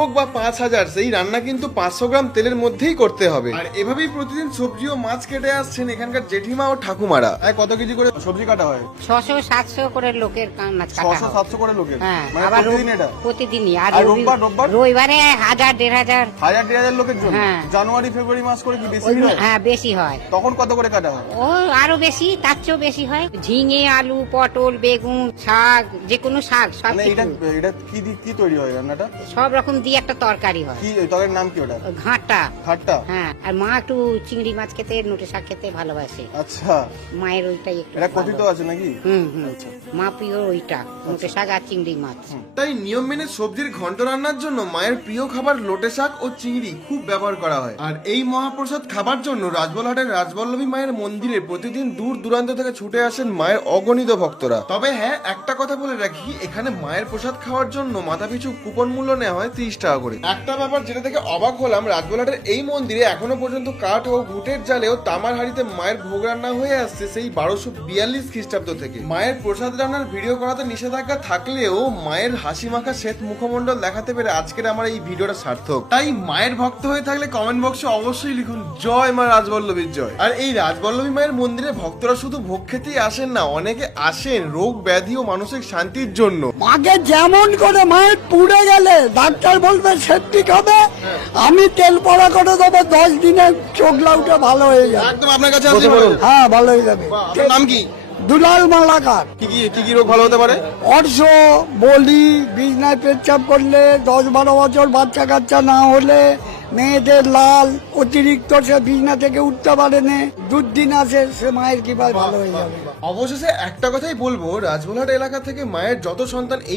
হোক বা 5000, সেই রান্না কিন্তু 500 গ্রাম তেলের মধ্যেই করতে হবে। আর এভাবেই প্রতিদিন সবজি ও মাছ কেটে আসছেন এখানকার জেঠিমা ও ঠাকুমারা। কত কেজি করে সবজি কাটা হয়? 600-700 করে লোকের মাছ কাটা হয়। 600-700 করে লোকের? হ্যাঁ, মানে আবার প্রতিদিন এটা? প্রতিদিনই। আর রোববার? রবিবারে 1000-1500। 1000-1500 লোকের জন্য? হ্যাঁ। জানুয়ারি ফেব্রুয়ারি মাস করে কি বেশি হয়? হ্যাঁ, বেশি হয়। তখন কত করে কাটা হয়? ও আরো বেশি, তার চেয়েও বেশি হয়। ঝিঙে, আলু, পটল, বেগুন, শাক, যে কোনো শাক সব মানে কিছু। এটা কি তৈরি হয় রান্নাটা? সব রকম দিয়ে একটা তরকারি হয়। কি তরকারির নাম কি ওটা? ঘাঁটা। ঘাটটা? হ্যাঁ, আর মা একটু চিংড়ি মাছ খেতে, নোটে শাক খেতে ভালোবাসে। আচ্ছা, মায়ের ওইটাই একটু এটা কথিত ভালো। আছে নাকি? হুম। মা প্রিয় ওইটা, নোটে শাক আর চিংড়ি মাছ। তাই নিয়ম মেনে সবজির ঘন্ট রান্নার জন্য মায়ের প্রিয় খাবার লোটে শাক ও চিংড়ি খুব ব্যবহার করা হয়। আর এই মহাপ্রসাদ খাবার জন্য রাজবলহাটের রাজবল্লভী মায়ের মন্দিরে প্রতিদিন দূর দূরান্ত থেকে ছুটে আসেন মায়ের অগণিত ভক্তরা। তবে হ্যাঁ, একটা কথা বলে রাখি, এখানে মায়ের প্রসাদ খাওয়ার জন্য মাথাপিছু কুপন মূল্য নেওয়া হয় 30 টাকা করে। একটা ব্যাপার যেটা থেকে অবাক হলাম, রাজবলহাটের এই মন্দিরে এখনো পর্যন্ত কাঠ ও ঘুটের জালেও তামার হাড়িতে মায়ের ভোগ রান্না হয়ে আসছে সেই 1242 খ্রিস্টাব্দ থেকে। মায়ের প্রসাদ রান্নার ভিডিও করাতে নিষেধাজ্ঞা থাকলেও মায়ের হাসি মাখা শ্বেত মুখমণ্ডল দেখাতে পেরে আজকের আমার এই ভিডিওটা সার্থক। তাই মায়ের ভক্ত হয়ে থাকলে কমেন্ট বক্সে অবশ্যই লিখুন জয় মা রাজবল্লভীর জয়। আর এই রাজবল্লভী মায়ের মন্দিরে ভক্তরা শুধু ভোগ খেতেই আসেন না, অনেকে আসেন রোগ ব্যাধি ও মানসিক শান্তির জন্য। মাকে যেমন করে মায়ের পুড়ে গেলে ডাক্তার বলবে সেপ্টিক হবে, আমি তেল পড়া করে দেবো, 10 দিনে চোখ লাউটা ভালো হয়ে যাবে। একদম আপনার কাছে আসতে পারেন। হ্যাঁ, ভালো হয়ে যাবে। আপনার নাম কি? দুলাল মালাকার। কি রোগ ভালো হতে পারে? অর্শ, বলি, বিছনায় পেচ্ছাপ করলে, 10-12 বছর বাচ্চা কাচ্চা না হলে, মেয়েদের লাল, অতিরিক্ত সে বিছনা থেকে উঠতে পারে না, দুর্দিন আসে, সে মায়ের কৃপায় ভালো হয়ে যাবে। অবশেষে একটা কথাই বলবো, রাজবলহাট এলাকা থেকে মায়ের যত সন্তান এই